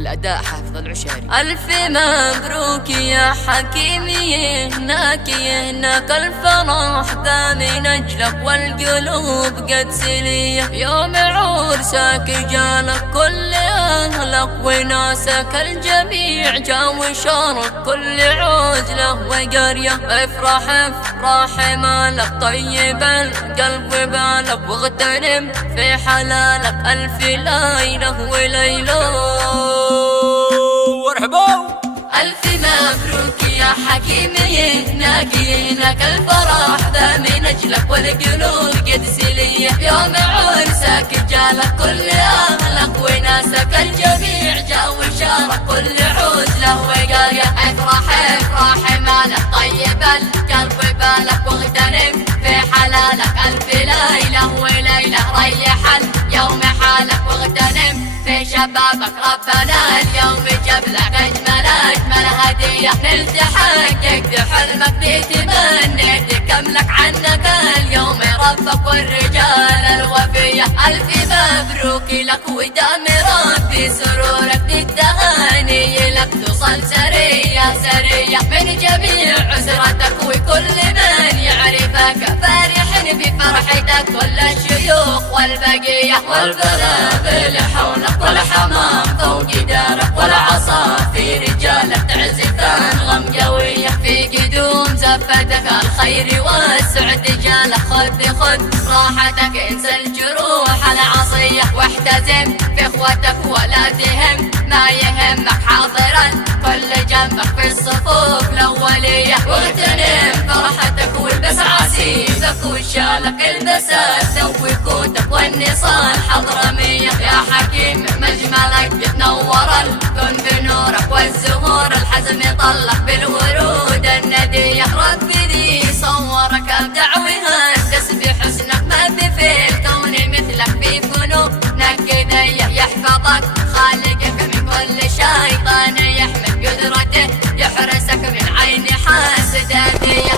الأداء حافظ العشيري. ألف مبروك يا حكيمي، هناك الفرح ذا من أجلك والقلوب قد سلية. يوم عرسك جالك كل أهلك وناسك الجميع جا وشارك كل عزلة وقرية. افرح افرح مالك طيب القلب وبالك، واغتنم في حلالك ألف ليلة وليلة. وارحبوا ألف مبروك يا حكيمي، هناك الفرح ذا من أجلك والقلوب قد سلية. يوم عرسك جالك كل أهلك وناسك الجميع جا وشارك كل عزلة وقرية. افرح افرح مالك طيب القلب وبالك، واغتنم في حلالك ألف ليلة وليلة. ريح اليوم حالك واغتنم في شبابك، ربنا اليوم جاب لك أجمل هدية. نلت حققت حلمك تمنيت كملك عنك اليوم ربك والرجال الوفية. ألف مبروك لك ودام ربي سرورك التهاني لك توصل سرية سرية من جميع أسرتك وكل من يعرفك، فرحين بفرحتك كل الشيوخ والبقية. والبلابل حولك والحمام فوق دارك والعصافير رجالك تعزفان غم قوية. في قدوم زفتك الخير والسعد جالك، خذ راحتك انسى الجروح العصية. واحتزم في اخوتك ولا تهم ما يهمك، حاضرا كل جنبك في الصفوف الأولية. واغتنم فرحتك والبس عسيفك وشالك البسات ثوي كوتك والنصال حضرمية. يا حكيم مجملك يتنور الكون بنورك، والزهور الحزم يطلق بالورود الندية. ربي ذي صورك ابدع وهندس بحسنك، ما في الكون مثلك في فنونك ذي. يحفظك خالقك من كل شيطان يحمد قدرته، يحرسك من عين حاسداتية.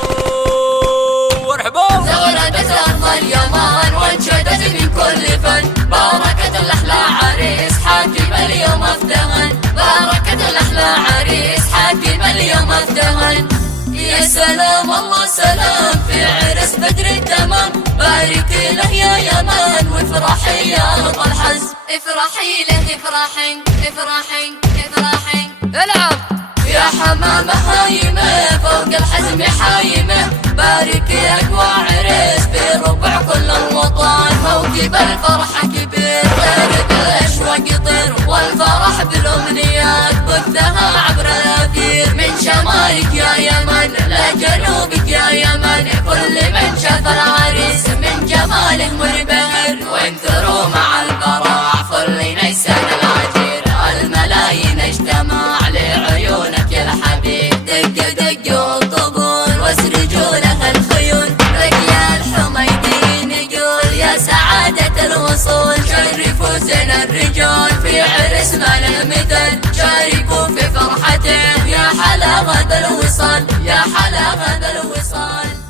وارحبوا زغردت أرض اليمان وانشدت من كل فن، باركت الأحلى عريس حاكم اليوم افتهن. باركت الأحلى عريس حاكم اليوم افتهن. يا سلام الله سلام في عرس بدر التمام، باركي له يا يمان وافرحي يا أرض الحز. افرحي له افرحي افرحي افرحي. العب يا حمامة هايمة فوق الحزم حايمة، باركي أقوى عرس في ربع كل الوطن. موكب الفرحة كبير غير بالأشواق يطير، والفرح بالأمنيات بثها عبر الأثير. من شمالك يا يمن لجنوبك يا يمن، كل من شاف العريس من جماله منبهر. وانثروا مع الفرح كل نيسان العجير، الملايين اجتمع لعيونك يا الحبيب. دق دق الطبول واسرجوا له الخيول، رقيا الحميدين يقول يا سعادة الوصول. شرفوا زين الرجال في عرس ما له مثل، شاركوا في فرحته يا حلا غدا الوصال، يا حلا غدا الوصال.